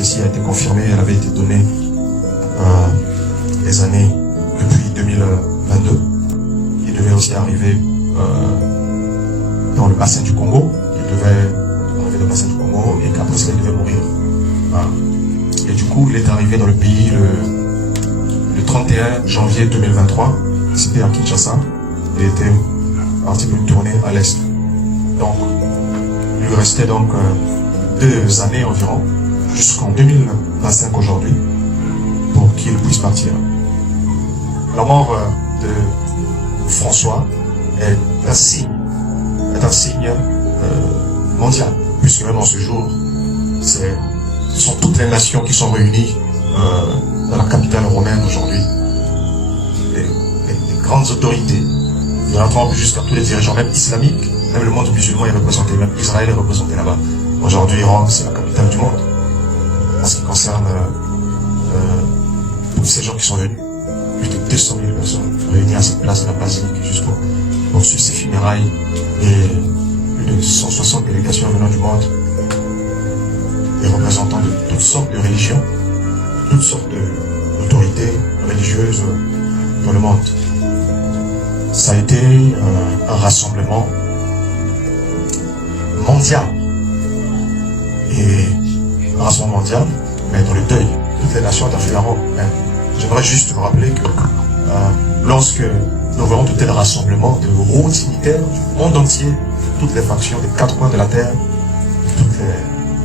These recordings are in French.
prophétie a été confirmée, elle avait été donnée des années depuis 2022. Il devait aussi arriver dans le bassin du Congo. Il devait arriver dans le bassin du Congo et qu'après cela, il devait mourir. Voilà. Et du coup, il est arrivé dans le pays le 31 janvier 2023. C'était à Kinshasa. Il était parti pour une tournée à l'Est. Donc, il lui restait donc 2 années environ, jusqu'en 2025 aujourd'hui, pour qu'il puisse partir. La mort de François est un signe mondial, puisque même en ce jour, ce sont toutes les nations qui sont réunies dans la capitale romaine aujourd'hui. Les grandes autorités, nous rentrons jusqu'à tous les dirigeants, même islamiques, même le monde musulman est représenté, même Israël est représenté là-bas. Aujourd'hui, Rome, c'est la capitale du monde. En ce qui concerne tous ces gens qui sont venus, plus de 200 000 personnes réunies à cette place de la basilique juste pour suivre ces funérailles, et plus de 160 délégations venant du monde, des représentants de toutes sortes de religions, toutes sortes d'autorités religieuses dans le monde. Ça a été un rassemblement mondial. Et un rassemblement mondial, mais dans le deuil. Toutes les nations ont fait la Rome. J'aimerais juste vous rappeler que lorsque nous voyons de tels rassemblements de hauts dignitaires du monde entier, toutes les factions des 4 coins de la terre,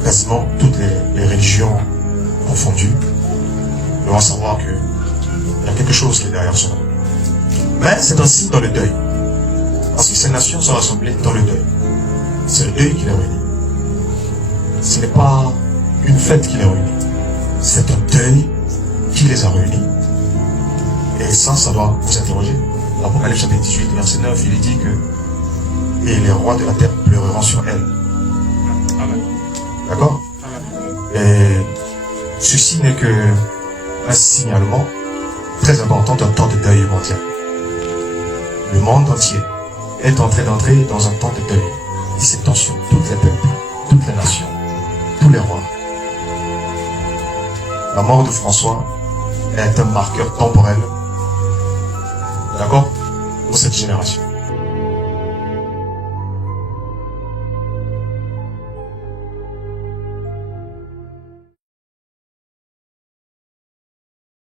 quasiment toutes les religions confondues, nous devons savoir qu'il y a quelque chose qui est derrière cela. Mais c'est un signe dans le deuil. Parce que ces nations sont rassemblées dans le deuil. C'est le deuil qui les réunit. Ce n'est pas une fête qui les réunit. C'est un deuil qui les a réunis. Et ça doit vous interroger. L'Apocalypse chapitre 18, verset 9, il est dit que et les rois de la terre pleureront sur elle. Amen. D'accord? Et ceci n'est qu'un signalement très important d'un temps de deuil mondial. Le monde entier est en train d'entrer dans un temps de deuil. Et c'est tension, toutes les peuples, toutes les nations, tous les rois. La mort de François est un marqueur temporel, d'accord, pour cette génération.